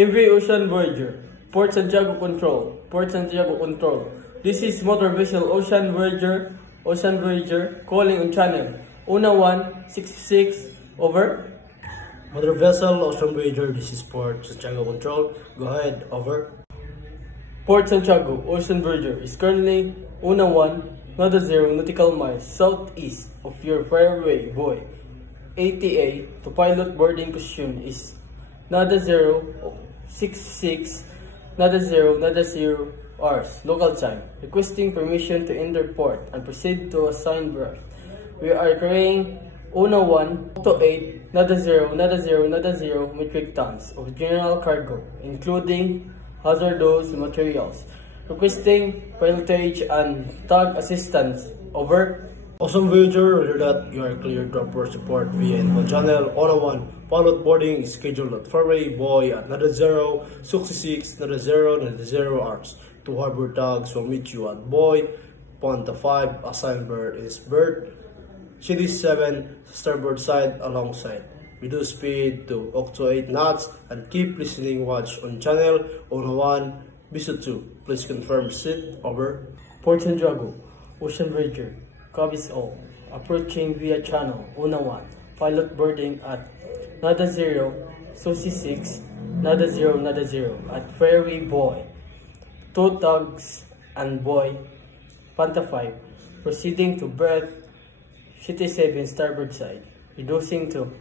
MV Ocean Voyager, Port Santiago Control, Port Santiago Control. This is motor vessel Ocean Voyager, calling on channel 166, over. Motor vessel Ocean Voyager, this is Port Santiago Control, go ahead, over. Port Santiago Ocean Voyager is currently 0 nautical miles southeast of your fairway buoy. ATA to pilot boarding position is Nada 066, Nada 0 hours local time. Requesting permission to enter port and proceed to assigned berth. We are carrying 1 to 8, Nada 0 metric tons of general cargo, including hazardous materials. Requesting pilotage and tug assistance, over. Ocean Voyager, roger that, you are cleared to approach the port via info channel 101. Pilot boarding is scheduled at fairway buoy at Nada 066, Nada 0 hours. Two harbor tugs will meet you at buoy. Ponta 5, assigned berth is berth CD7, starboard side alongside. Reduce speed to octo 8 knots and keep listening watch on channel 101, Biso 2. Please confirm seat, over. Port Santiago Ocean Voyager, copies all. Approaching via channel 101. Pilot boarding at Nada 066, Nada 0 at fairway buoy. Two tugs and buoy, Panta 5, proceeding to berth CT7 starboard side, reducing to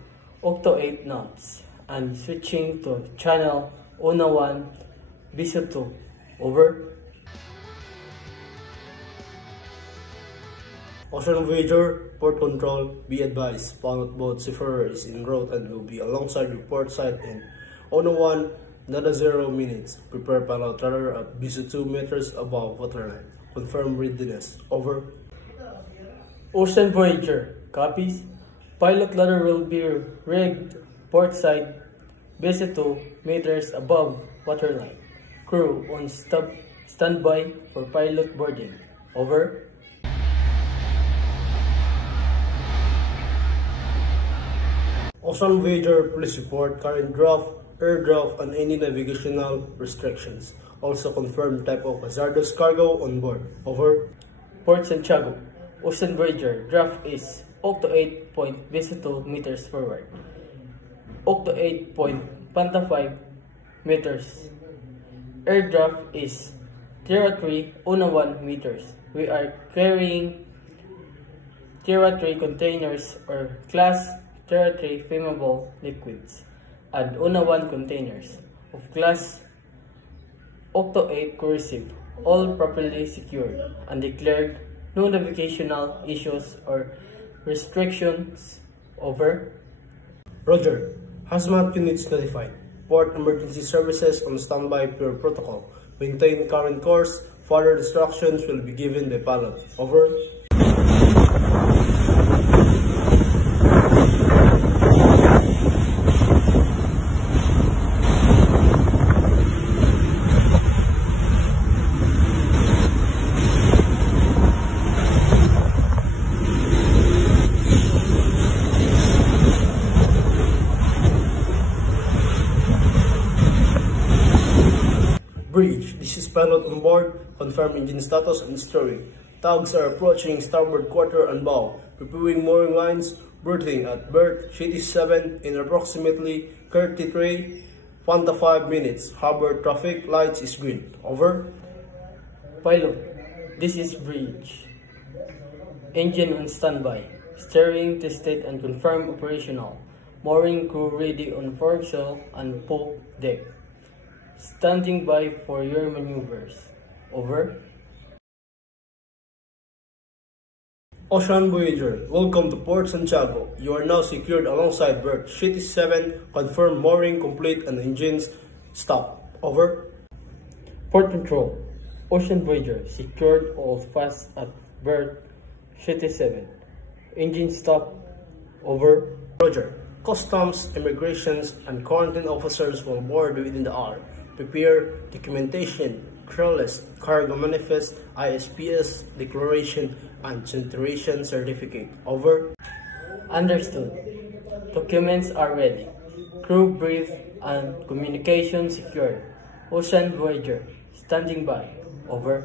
octo 8 knots and switching to channel 101, Biso 2, over. Ocean Voyager, port control, be advised, pilot boat Seafarer is en route and will be alongside your port side in 101, Nada 0 minutes. Prepare pilot rudder at Biso 2 meters above waterline. Confirm readiness, over. Ocean Voyager, copies. Pilot ladder will be rigged port side, Biso 2 meters above waterline. Crew on standby for pilot boarding, over. Ocean Voyager, police report current draft, air draft, and any navigational restrictions. Also confirm type of hazardous cargo on board, over. Port Santiago Ocean Voyager, draft is octo 8 point Biso 2 meters forward, octo 8 point Panta 5 meters. Air draft is Tierra 3 1 meters. We are carrying Tierra 3 containers or class Tierra 3 flammable liquids and 1 containers of class octo 8 corrosive, all properly secured and declared. No navigational issues or restrictions, over. Roger. Hazmat units notified. Port emergency services on standby per protocol. Maintain current course. Further instructions will be given by pilot, over. Bridge. This is pilot on board. Confirm engine status and steering. Tugs are approaching starboard quarter and bow. Preparing mooring lines. Berthing at berth CT7 in approximately 33.5 minutes. Harbor traffic lights is green, over. Pilot, this is bridge. Engine on standby. Steering tested and confirmed operational. Mooring crew ready on forecastle and poop deck. Standing by for your maneuvers, over. Ocean Voyager, welcome to Port Santiago. You are now secured alongside berth CT7. Confirm mooring complete and engines stop, over. Port control, Ocean Voyager, secured all fast at berth CT7. Engine stop, over. Roger. Customs, immigrations, and quarantine officers will board within the hour. Prepare documentation, crew list, cargo manifest, ISPS declaration, and centuration certificate, over. Understood. Documents are ready. Crew brief and communication secured. Ocean Voyager, standing by. Over.